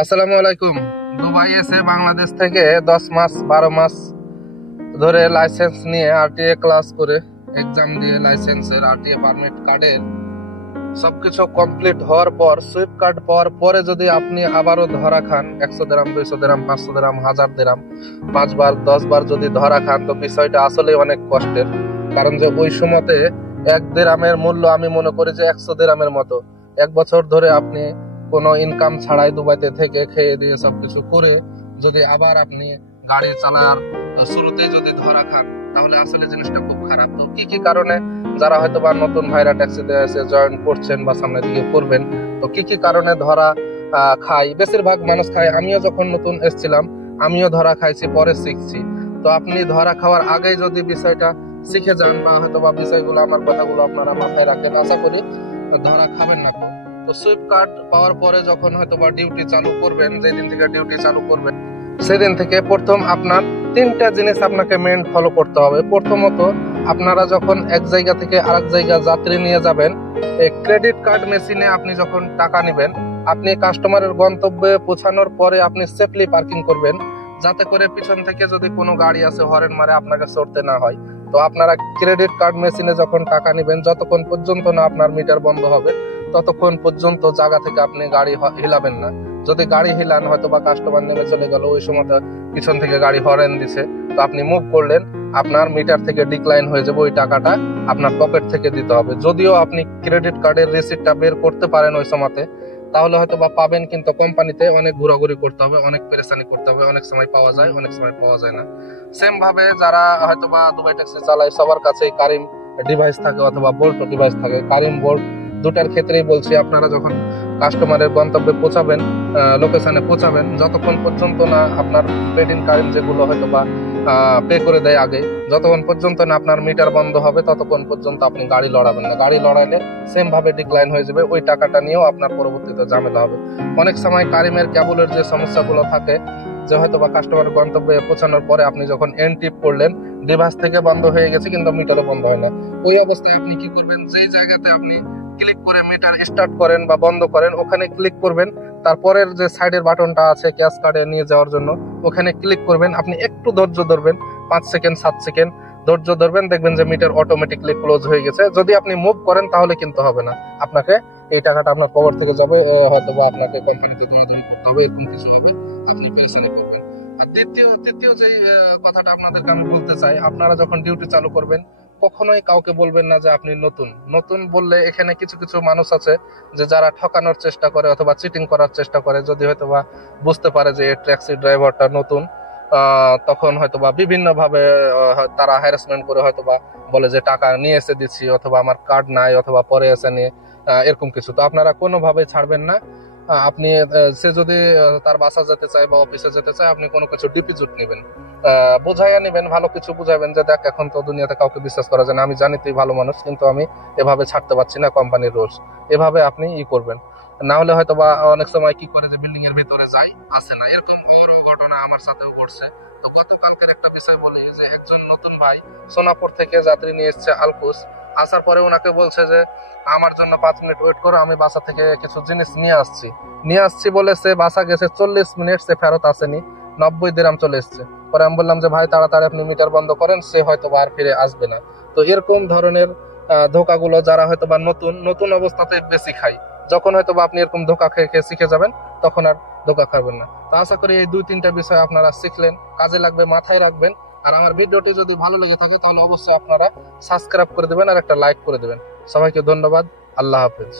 আসসালামু আলাইকুম। দুবাই এসে বাংলাদেশ থেকে 10 মাস 12 মাস ধরে লাইসেন্স নিয়ে আরটিএ ক্লাস করে এক্সাম দিয়ে লাইসেন্সের আরটিএ পারমিট কার্ডের সবকিছু কমপ্লিট হওয়ার পর সুইপ কার্ড পাওয়ার পরে যদি আপনি আবারও ধরা খান 100 দিরহাম 200 দিরহাম 500 দিরহাম 1000 দিরহাম 5 বার 10 বার যদি ধরা খান, তো বিষয়টা আসলে অনেক কষ্টের। কারণ যে ওই সময়তে 1 দিরহামের মূল্য আমি মনে করি যে 100 দিরহামের মতো। 1 বছর ধরে আপনি কোনো ইনকাম ছাড়াই দুবাইতে থেকে খেয়ে দিয়ে সবকিছু করে যদি আবার আপনি গাড়ি চালার শুরুতে যদি ধরা খান, তাহলে আসলে জিনিসটা খুব খারাপ। তো কি কি কারণে যারা হয়তো বা নতুন ভাইরা ট্যাক্সিতে এসে জয়েন করছেন বা সামনের দিকে করবেন, তো কি কি কারণে ধরা খাই? বেশিরভাগ মানুষ খায়। আমিও যখন নতুন এসেছিলাম আমিও ধরা খাইছি, পরে শিখছি। তো আপনি ধরা খাওয়ার আগেই যদি বিষয়টা শিখে যান বা হয়তো বা বিষয়গুলো আমার কথাগুলো আপনারা মাথায় রাখেন, আশা করি ধরা খাবেন না। তো সুইপ কার্ড পাওয়ার পরে যখন হয়তো বা ডিউটি চালু করবেন, যেদিন থেকে ডিউটি চালু করবেন সেদিন থেকে প্রথম আপনার 3টা জিনিস আপনাকে মেন ফলো করতে হবে। প্রথমত, আপনারা যখন এক জায়গা থেকে আরেক জায়গা যাত্রী নিয়ে যাবেন, এই ক্রেডিট কার্ড মেশিনে আপনি যখন টাকা নেবেন, আপনি কাস্টমারের গন্তব্যে পৌঁছানোর পরে আপনি সেফলি পার্কিং করবেন, যাতে করে পিছন থেকে যদি কোনো গাড়ি আসে হরেন মারে আপনাকে চড়তে না হয়। তো আপনারা ক্রেডিট কার্ড মেশিনে যখন টাকা নেবেন, যতক্ষণ পর্যন্ত না আপনার মিটার বন্ধ হবে ততক্ষণ পর্যন্ত জায়গা থেকে আপনি গাড়ি হিলাবেন না। যদি গাড়ি হিলান, হয়তো বা কাস্টমার নেমে চলে গেল, ওই সময় পিছন থেকে গাড়ি হরেন দিছে, তো আপনি মুভ করলেন, আপনার মিটার থেকে ডিক্লাইন হয়ে যাবে, ওই টাকাটা আপনার পকেট থেকে দিতে হবে। যদিও আপনি ক্রেডিট কার্ডের রিসিপ্টটা বের করতে পারেন ওই সময়তে, তাহলে হয়তো বা পাবেন, কিন্তু কোম্পানিতে অনেক ঘোরাঘুরি করতে হবে, অনেক পেরেশানি করতে হবে। অনেক সময় পাওয়া যায়, অনেক সময় পাওয়া যায় না। সেম ভাবে যারা হয়তো বা দুবাই ট্যাক্সি চালায় সবার কাছে কারিম ডিভাইস থাকে অথবা বোল্ট ডিভাইস থাকে। কারিম বোল্ট দুটার ক্ষেত্রেই বলছি, আপনারা যখন কাস্টমারের গন্তব্যে পৌঁছাবেন, লোকেশনে পৌঁছাবেন, যতক্ষণ পর্যন্ত না আপনার পেড-ইন কারিম যেগুলো হয়তো বা পে করে দেয় আগে, যতক্ষণ পর্যন্ত না আপনার মিটার বন্ধ হবে ততক্ষণ পর্যন্ত আপনি গাড়ি লড়াবেন না। গাড়ি লড়াইলে সেম ভাবে ডিক্লাইন হয়ে যাবে, ওই টাকাটা নিয়েও আপনার পরবর্তীতে ঝামেলা হবে। অনেক সময় কারিমের কেবলের যে সমস্যাগুলো থাকে, যে হয়তো বা কাস্টমারের গন্তব্যে পৌঁছানোর পরে আপনি যখন এন্ড টিপ করলেন, ডিভাইস থেকে বন্ধ হয়ে গেছে কিন্তু মিটারও বন্ধ হয় না। ওই অবস্থায় আপনি কি করবেন, যেই জায়গাতে আপনি ক্লিক করে মিটার স্টার্ট করেন বা বন্ধ করেন, ওখানে ক্লিক করবেন। তারপরের যে সাইডের বাটনটা আছে ক্যাশ কার্ডে নিয়ে যাওয়ার জন্য, ওখানে ক্লিক করবেন। আপনি একটু ধৈর্য ধরবেন, 5 সেকেন্ড 7 সেকেন্ড ধৈর্য ধরবেন, দেখবেন যে মিটার অটোমেটিকলি ক্লোজ হয়ে গেছে। যদি আপনি মুভ করেন তাহলে কিন্তু হবে না, আপনাকে এই টাকাটা আপনার পকেট থেকে যাবে, হয়তো বা আপনাকে কোম্পানিতে দিয়ে করতে হবে, এরকম কিছু হবে, আপনি পেরেশানি করবেন। আর তৃতীয় যে কথাটা আপনাদেরকে আমি বলতে চাই, আপনারা যখন ডিউটি চালু করবেন কখনোই কাউকে বলবেন না যে আপনি নতুন। নতুন বললে এখানে কিছু কিছু মানুষ আছে যে যারা ঠকানোর চেষ্টা করে অথবা চিটিং করার চেষ্টা করে। যদি হয়তো বা বুঝতে পারে যে ট্যাক্সি ড্রাইভারটা নতুন, তখন হয়তো বা বিভিন্ন ভাবে তারা হ্যারাসমেন্ট করে হয়তো বা বলে যে টাকা নিয়ে এসে দিচ্ছি, অথবা আমার কার্ড নাই, অথবা পরে এসে নিয়ে এরকম কিছু। তো আপনারা কোনোভাবে ছাড়বেন না। আপনি সে যদি তার বাসা যেতে চায় বা অফিসে যেতে চায়, আপনি কোনো কিছু ডিপিজুট নেবেন, বুঝাইয়া নেবেন, ভালো কিছু বুঝাবেন যে দেখ এখন তো দুনিয়াতে কাউকে বিশ্বাস করা যায় না, আমি জানি তুই ভালো মানুষ, কিন্তু আমি এভাবে ছাড়তে পারছি না, কোম্পানির রুলস। এভাবে আপনি করবেন। না হলে হয়তো বা অনেক সময় কি করে যে বিল্ডিং এর ভিতরে যায়, আসে না, এরকম ঘটনা আমার সাথেও ঘটছে। তো গতকালকের একটা বিষয় বলি, যে একজন নতুন ভাই সোনাপুর থেকে যাত্রী নিয়ে এসছে আলকুস। আসার পরে ওনাকে বলছে যে আমার জন্য 5 মিনিট ওয়েট করো, আমি বাসা থেকে কিছু জিনিস নিয়ে আসছি বলে সে বাসা গেছে 40 মিনিট, সে ফেরত আসেনি, 90 দিরহাম চলে এসছে। পরে আমি বললাম যে ভাই তাড়াতাড়ি আপনি মিটার বন্ধ করেন, সে হয়তো আর ফিরে আসবে না। তো এরকম ধরনের ধোকাগুলো যারা হয়তো বা নতুন অবস্থাতে বেশি খায়, যখন হয়তো বা আপনি এরকম ধোকা খেয়ে শিখে যাবেন, তখন আর ধোকা খাবেন না। তো আশা করি এই 2-3টা বিষয় আপনারা শিখলেন, কাজে লাগবে, মাথায় রাখবেন। আর আমার ভিডিওটি যদি ভালো লেগে থাকে তাহলে অবশ্যই আপনারা সাবস্ক্রাইব করে দেবেন আর একটা লাইক করে দেবেন। সবাইকে ধন্যবাদ। আল্লাহ হাফেজ।